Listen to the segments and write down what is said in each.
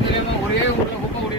மூணு கிலோமீட்டர் ஒரே ஒரு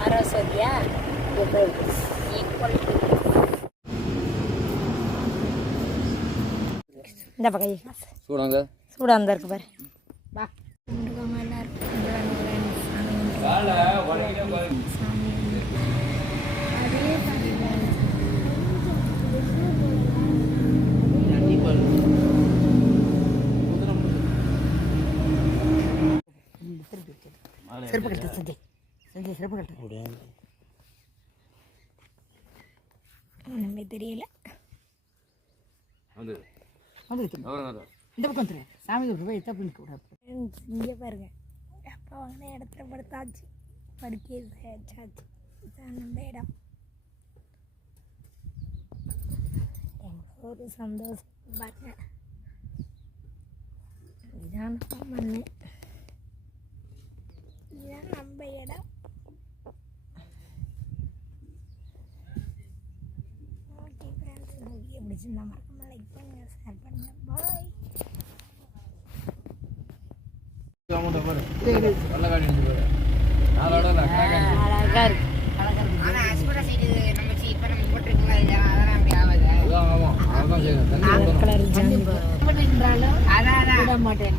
ஆரோ சொல்லியா இந்த பக்கம் சூடாங்க. சூடாக இருந்தா இருக்கு பாரு. வா. செருப்பு கட்டு செஞ்சு செஞ்சு செருப்பு கட்டு ஒன்றுமே தெரியல வந்து இந்த பக்கம் வந்துரு சாமி போய் தப்பு கூடாது இங்கே பாருங்க அப்பா வாங்கின இடத்துல படுத்தாச்சு படுக்கை வச்சாச்சு இதான் நம்ம இடம் ஒரு சந்தோஷம் பாருங்க இதான் மண்ணு நம்ம இடம். ஓகே ஃப்ரெண்ட்ஸ் வீடியோ பிடிச்சிருந்தா மறக்காம லைக் பண்ணுங்க ஷேர் பண்ணுங்க. பாய் அழகா இருக்கு ஆனா அஸ்பரா சைடு நம்ம இப்ப நம்ம போட்டிருக்கோம் அதெல்லாம் அப்படி ஆகாது. செய்யணும். தண்ணி ஜாங்கி அதான் அதான். விட மாட்டேன்.